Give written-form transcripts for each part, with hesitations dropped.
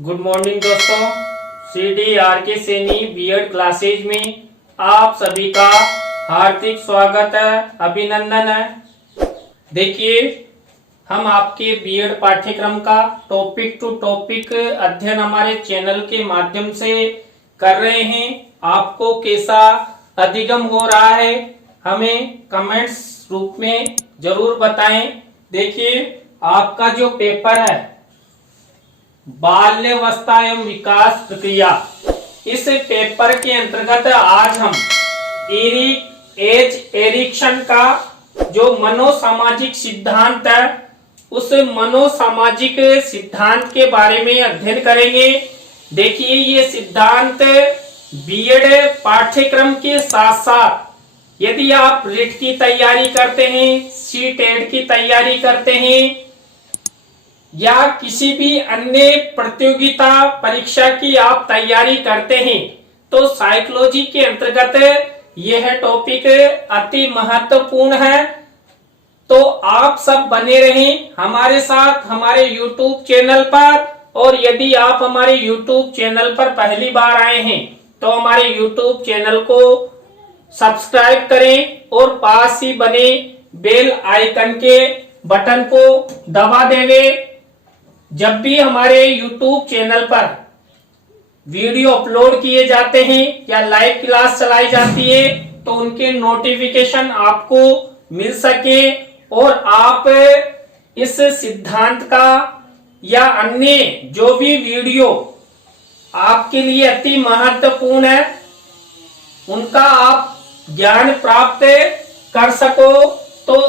Good morning दोस्तों, CDRK Saini BEd classes में आप सभी का हार्दिक स्वागत है, अभिनंदन है। देखिए, हम आपके बीएड पाठ्यक्रम का टॉपिक टू टॉपिक अध्ययन हमारे चैनल के माध्यम से कर रहे हैं। आपको कैसा अधिगम हो रहा है हमें कमेंट्स रूप में जरूर बताएं। देखिए, आपका जो पेपर है बाल्यावस्था एवं विकास प्रक्रिया, इस पेपर के अंतर्गत आज हम इरिक एच एरिक्सन का जो मनोसामाजिक सिद्धांत है उस मनोसामाजिक सिद्धांत के बारे में अध्ययन करेंगे। देखिए, ये सिद्धांत बीएड पाठ्यक्रम के साथ साथ यदि आप रिट की तैयारी करते हैं, सीटेट की तैयारी करते हैं या किसी भी अन्य प्रतियोगिता परीक्षा की आप तैयारी करते हैं तो साइकोलॉजी के अंतर्गत यह टॉपिक अति महत्वपूर्ण है। तो आप सब बने रहें हमारे साथ हमारे YouTube चैनल पर। और यदि आप हमारे YouTube चैनल पर पहली बार आए हैं तो हमारे YouTube चैनल को सब्सक्राइब करें और पास ही बने बेल आइकन के बटन को दबा देंगे। जब भी हमारे YouTube चैनल पर वीडियो अपलोड किए जाते हैं या लाइव क्लास चलाई जाती है तो उनके नोटिफिकेशन आपको मिल सके और आप इस सिद्धांत का या अन्य जो भी वीडियो आपके लिए अति महत्वपूर्ण है उनका आप ज्ञान प्राप्त कर सको। तो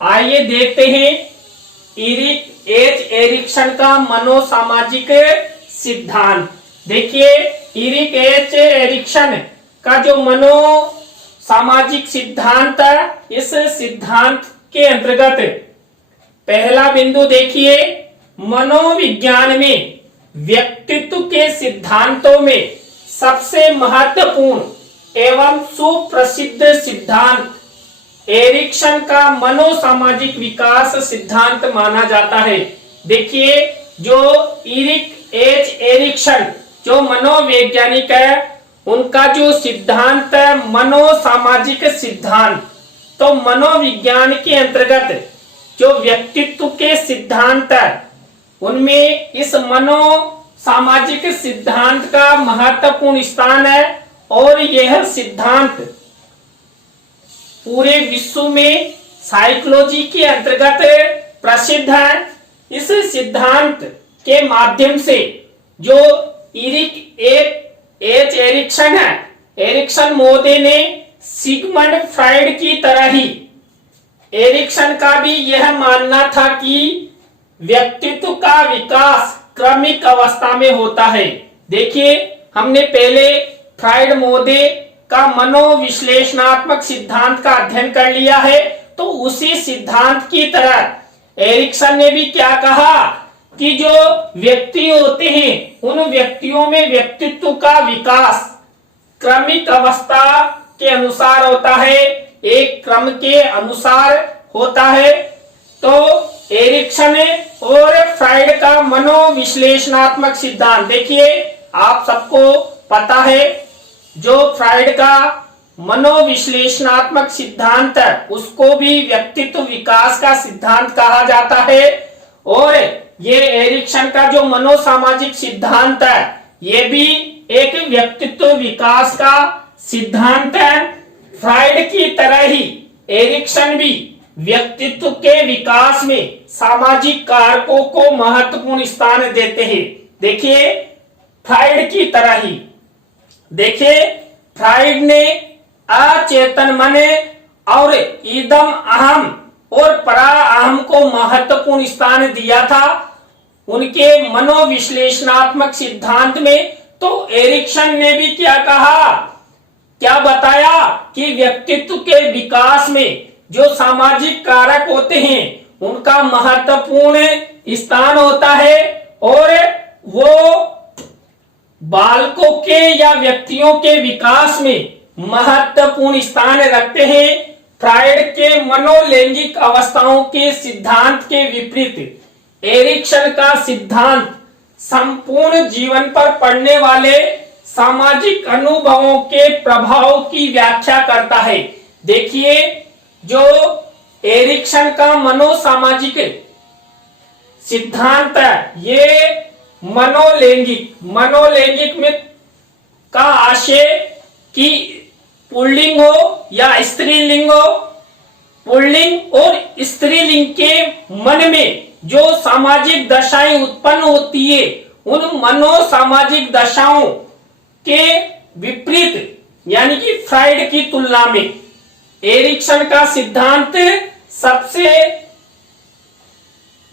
आइए देखते हैं इरिक एच एरिक्सन का मनोसामाजिक सिद्धांत। देखिए, इरिक एच एरिक्सन का जो मनोसामाजिक सिद्धांत है, इस सिद्धांत के अंतर्गत पहला बिंदु देखिए, मनोविज्ञान में व्यक्तित्व के सिद्धांतों में सबसे महत्वपूर्ण एवं सुप्रसिद्ध सिद्धांत एरिक्सन का मनोसामाजिक विकास सिद्धांत माना जाता है। देखिए, जो इरिक एच एरिक्सन जो मनोवैज्ञानिक है उनका जो सिद्धांत है मनोसामाजिक सिद्धांत, तो मनोविज्ञान के अंतर्गत जो व्यक्तित्व के सिद्धांत है उनमें इस मनोसामाजिक सिद्धांत का महत्वपूर्ण स्थान है और यह सिद्धांत पूरे विश्व में साइकोलॉजी के अंतर्गत प्रसिद्ध है। इस सिद्धांत के माध्यम से जो इरिक एच एरिक्सन है, एरिक्सन महोदय ने सिगमंड फ्राइड की तरह ही एरिक्सन का भी यह मानना था कि व्यक्तित्व का विकास क्रमिक अवस्था में होता है। देखिए, हमने पहले फ्राइड महोदय का मनोविश्लेषणात्मक सिद्धांत का अध्ययन कर लिया है, तो उसी सिद्धांत की तरह एरिक्सन ने भी क्या कहा कि जो व्यक्ति होते हैं उन व्यक्तियों में व्यक्तित्व का विकास क्रमिक अवस्था के अनुसार होता है, एक क्रम के अनुसार होता है। तो एरिक्सन और फ्राइड का मनोविश्लेषणात्मक सिद्धांत, देखिए आप सबको पता है जो फ्राइड का मनोविश्लेषणात्मक सिद्धांत है उसको भी व्यक्तित्व विकास का सिद्धांत कहा जाता है और ये एरिक्सन का जो मनोसामाजिक सिद्धांत है ये भी एक व्यक्तित्व विकास का सिद्धांत है। फ्राइड की तरह ही एरिक्सन भी व्यक्तित्व के विकास में सामाजिक कारकों को महत्वपूर्ण स्थान देते हैं। देखिए, फ्राइड की तरह ही देखिए, फ्राइड ने अचेतन मन और इदम अहम और परा अहम को महत्वपूर्ण स्थान दिया था उनके मनोविश्लेषणात्मक सिद्धांत में। तो एरिक्सन ने भी क्या कहा, क्या बताया कि व्यक्तित्व के विकास में जो सामाजिक कारक होते हैं उनका महत्वपूर्ण स्थान होता है और वो बालकों के या व्यक्तियों के विकास में महत्वपूर्ण स्थान रखते हैं। फ्राइड के मनोलैंगिक अवस्थाओं के सिद्धांत के विपरीत एरिक्सन का सिद्धांत संपूर्ण जीवन पर पड़ने वाले सामाजिक अनुभवों के प्रभाव की व्याख्या करता है। देखिए, जो एरिक्सन का मनोसामाजिक सिद्धांत है, ये मनोलैंगिक में का आशय कि पुल्लिंग हो या स्त्रीलिंग हो, पुल्लिंग और स्त्रीलिंग के मन में जो सामाजिक दशाएं उत्पन्न होती है, उन मनोसामाजिक दशाओं के विपरीत यानी कि फ्राइड की तुलना में एरिक्सन का सिद्धांत सबसे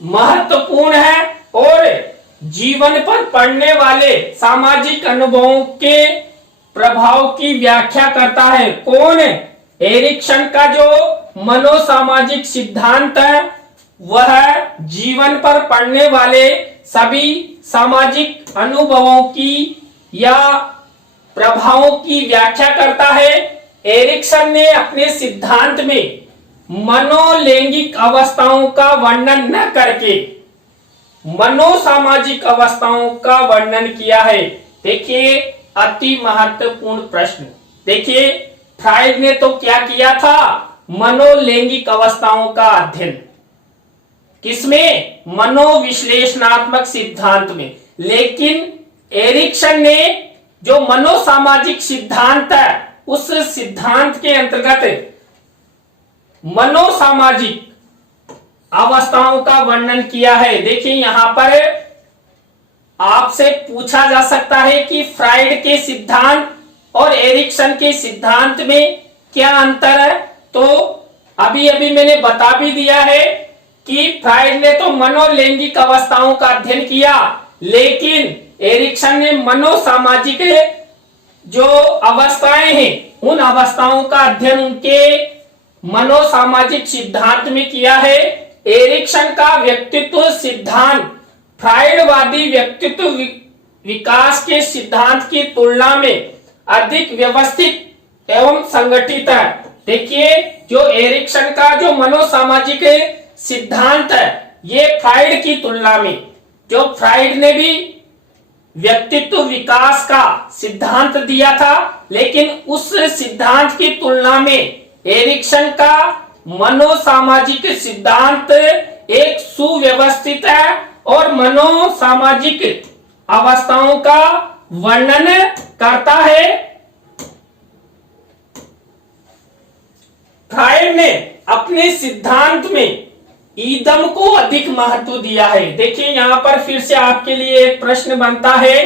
महत्वपूर्ण है और जीवन पर पड़ने वाले सामाजिक अनुभवों के प्रभाव की व्याख्या करता है। कौन? एरिक्सन का जो मनोसामाजिक सिद्धांत है, वह जीवन पर पड़ने वाले सभी सामाजिक अनुभवों की या प्रभावों की व्याख्या करता है। एरिक्सन ने अपने सिद्धांत में मनोलैंगिक अवस्थाओं का वर्णन न करके मनोसामाजिक अवस्थाओं का वर्णन किया है। देखिए, अति महत्वपूर्ण प्रश्न। देखिए, फ्राइड ने तो क्या किया था? मनोलैंगिक अवस्थाओं का अध्ययन। किसमें? मनोविश्लेषणात्मक सिद्धांत में। लेकिन एरिक्सन ने जो मनोसामाजिक सिद्धांत है, उस सिद्धांत के अंतर्गत मनोसामाजिक अवस्थाओं का वर्णन किया है। देखिए, यहां पर आपसे पूछा जा सकता है कि फ्राइड के सिद्धांत और एरिक्सन के सिद्धांत में क्या अंतर है। तो अभी अभी मैंने बता भी दिया है कि फ्राइड ने तो मनोलैंगिक अवस्थाओं का अध्ययन किया, लेकिन एरिक्सन ने मनोसामाजिक जो अवस्थाएं हैं, उन अवस्थाओं का अध्ययन उनके मनोसामाजिक सिद्धांत में किया है। एरिक्सन का व्यक्तित्व सिद्धांत फ्राइडवादी व्यक्तित्व विकास के सिद्धांत की तुलना में अधिक व्यवस्थित एवं संगठित है। देखिए, जो एरिक्सन का जो मनोसामाजिक सिद्धांत है, ये फ्राइड की तुलना में, जो फ्राइड ने भी व्यक्तित्व विकास का सिद्धांत दिया था, लेकिन उस सिद्धांत की तुलना में एरिक्सन का मनोसामाजिक सिद्धांत एक सुव्यवस्थित है और मनोसामाजिक अवस्थाओं का वर्णन करता है। फ्राइड ने अपने सिद्धांत में ईदम को अधिक महत्व दिया है। देखिए, यहां पर फिर से आपके लिए एक प्रश्न बनता है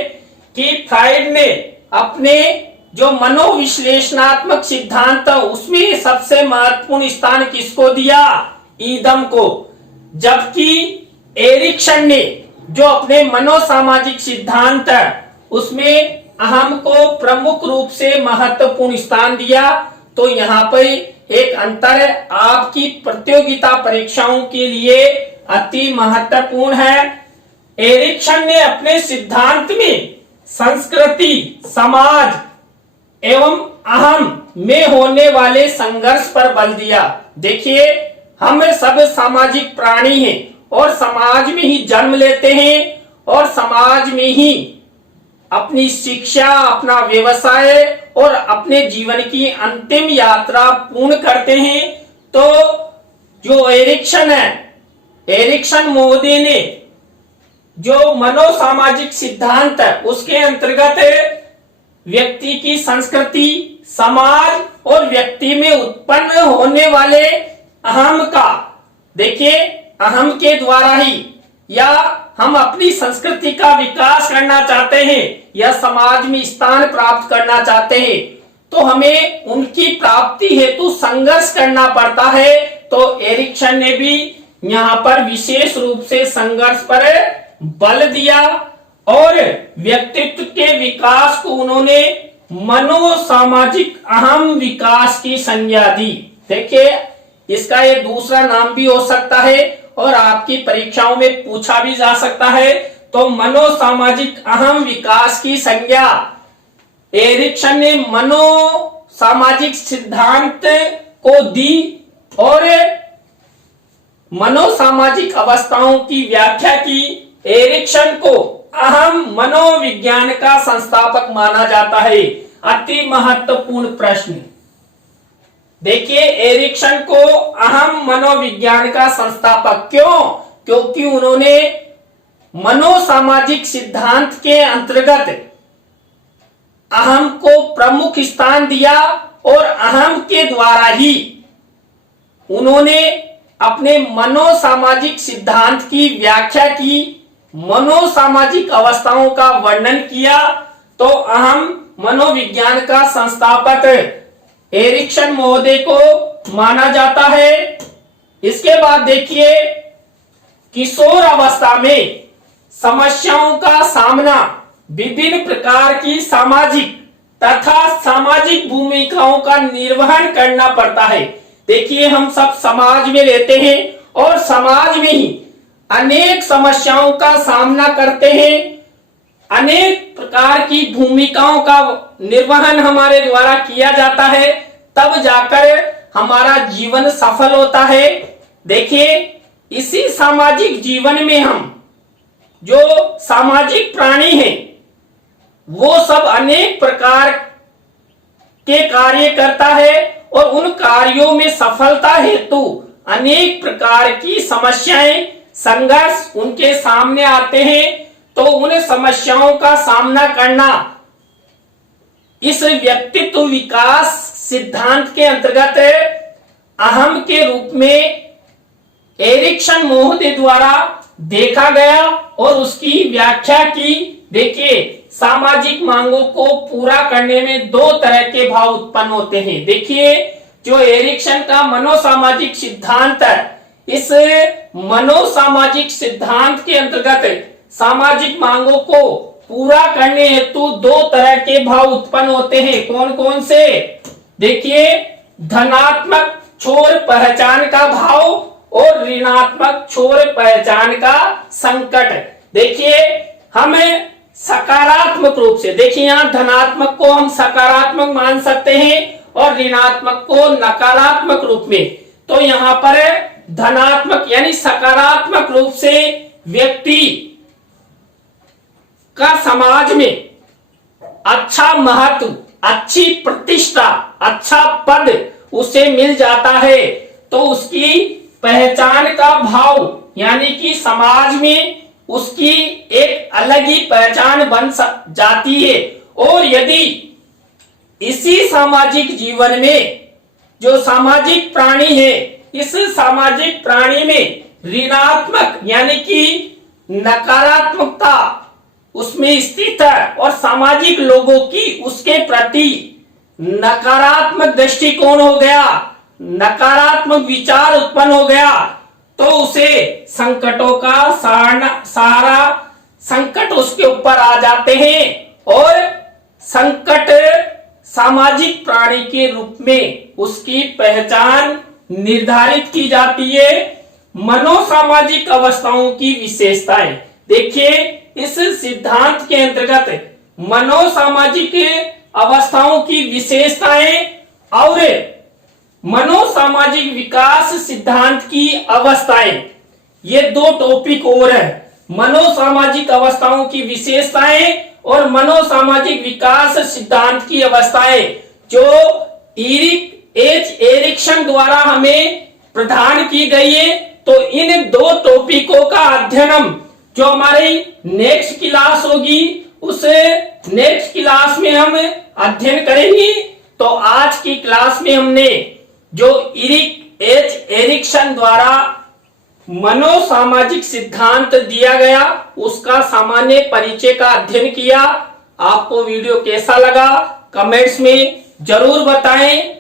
कि फ्राइड ने अपने जो मनोविश्लेषणात्मक सिद्धांत है, उसमें सबसे महत्वपूर्ण स्थान किसको दिया? ईदम को। जबकि एरिक्सन ने जो अपने मनोसामाजिक सिद्धांत है, उसमें अहम को प्रमुख रूप से महत्वपूर्ण स्थान दिया। तो यहाँ पर एक अंतर है, आपकी प्रतियोगिता परीक्षाओं के लिए अति महत्वपूर्ण है। एरिक्सन ने अपने सिद्धांत में संस्कृति, समाज एवं अहम में होने वाले संघर्ष पर बल दिया। देखिए, हम सब सामाजिक प्राणी हैं और समाज में ही जन्म लेते हैं और समाज में ही अपनी शिक्षा, अपना व्यवसाय और अपने जीवन की अंतिम यात्रा पूर्ण करते हैं। तो जो एरिक्सन है, एरिक्सन महोदय ने जो मनोसामाजिक सिद्धांत है, उसके अंतर्गत व्यक्ति की संस्कृति, समाज और व्यक्ति में उत्पन्न होने वाले अहम का, देखिए, अहम के द्वारा ही या हम अपनी संस्कृति का विकास करना चाहते हैं या समाज में स्थान प्राप्त करना चाहते हैं, तो हमें उनकी प्राप्ति हेतु संघर्ष करना पड़ता है। तो एरिक्सन ने भी यहाँ पर विशेष रूप से संघर्ष पर बल दिया और व्यक्तित्व के विकास को उन्होंने मनोसामाजिक अहम विकास की संज्ञा दी। देखिए, इसका ये दूसरा नाम भी हो सकता है और आपकी परीक्षाओं में पूछा भी जा सकता है। तो मनोसामाजिक अहम विकास की संज्ञा एरिक्सन ने मनोसामाजिक सिद्धांत को दी और मनोसामाजिक अवस्थाओं की व्याख्या की। एरिक्सन को अहम मनोविज्ञान का संस्थापक माना जाता है? अति महत्वपूर्ण प्रश्न। देखिए, एरिक्सन को अहम मनोविज्ञान का संस्थापक क्यों? क्योंकि उन्होंने मनोसामाजिक सिद्धांत के अंतर्गत अहम को प्रमुख स्थान दिया और अहम के द्वारा ही उन्होंने अपने मनोसामाजिक सिद्धांत की व्याख्या की, मनोसामाजिक अवस्थाओं का वर्णन किया। तो अहम मनोविज्ञान का संस्थापक एरिक्सन महोदय को माना जाता है। इसके बाद देखिए, किशोर अवस्था में समस्याओं का सामना विभिन्न प्रकार की सामाजिक तथा सामाजिक भूमिकाओं का निर्वहन करना पड़ता है। देखिए, हम सब समाज में रहते हैं और समाज में ही अनेक समस्याओं का सामना करते हैं, अनेक प्रकार की भूमिकाओं का निर्वहन हमारे द्वारा किया जाता है, तब जाकर हमारा जीवन सफल होता है। देखिए, इसी सामाजिक जीवन में हम जो सामाजिक प्राणी हैं वो सब अनेक प्रकार के कार्य करता है और उन कार्यों में सफलता हेतु अनेक प्रकार की समस्याएं, संघर्ष उनके सामने आते हैं। तो उन समस्याओं का सामना करना इस व्यक्तित्व विकास सिद्धांत के अंतर्गत अहम के रूप में एरिक्सन महोदय द्वारा देखा गया और उसकी व्याख्या की। देखिए, सामाजिक मांगों को पूरा करने में दो तरह के भाव उत्पन्न होते हैं। देखिए, जो एरिक्सन का मनोसामाजिक सिद्धांत है, इस मनोसामाजिक सिद्धांत के अंतर्गत सामाजिक मांगों को पूरा करने हेतु दो तरह के भाव उत्पन्न होते हैं। कौन कौन से? देखिए, धनात्मक छोर पहचान का भाव और ऋणात्मक छोर पहचान का संकट। देखिए, हमें सकारात्मक रूप से, देखिए यहाँ धनात्मक को हम सकारात्मक मान सकते हैं और ऋणात्मक को नकारात्मक रूप में। तो यहाँ पर धनात्मक यानी सकारात्मक रूप से व्यक्ति का समाज में अच्छा महत्व, अच्छी प्रतिष्ठा, अच्छा पद उसे मिल जाता है, तो उसकी पहचान का भाव यानी कि समाज में उसकी एक अलग ही पहचान बन जाती है। और यदि इसी सामाजिक जीवन में जो सामाजिक प्राणी है, इस सामाजिक प्राणी में ऋणात्मक यानी कि नकारात्मकता उसमें स्थित है और सामाजिक लोगों की उसके प्रति नकारात्मक दृष्टिकोण हो गया, नकारात्मक विचार उत्पन्न हो गया, तो उसे संकटों का सारा संकट उसके ऊपर आ जाते हैं और संकट सामाजिक प्राणी के रूप में उसकी पहचान निर्धारित की जाती है। मनोसामाजिक अवस्थाओं की विशेषताएं। देखिए, इस सिद्धांत के अंतर्गत मनोसामाजिक अवस्थाओं की विशेषताएं और मनोसामाजिक विकास सिद्धांत की अवस्थाएं, ये दो टॉपिक और है। मनोसामाजिक अवस्थाओं की विशेषताएं और मनोसामाजिक विकास सिद्धांत की अवस्थाएं जो एरिक्सन द्वारा हमें प्रदान की गई है। तो इन दो टॉपिकों का अध्ययन हम जो हमारी नेक्स्ट क्लास होगी उस नेक्स्ट क्लास में हम अध्ययन करेंगे। तो आज की क्लास में हमने जो एरिक्सन द्वारा मनोसामाजिक सिद्धांत दिया गया उसका सामान्य परिचय का अध्ययन किया। आपको वीडियो कैसा लगा कमेंट्स में जरूर बताएं।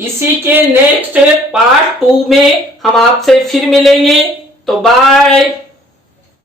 इसी के नेक्स्ट पार्ट 2 में हम आपसे फिर मिलेंगे। तो बाय।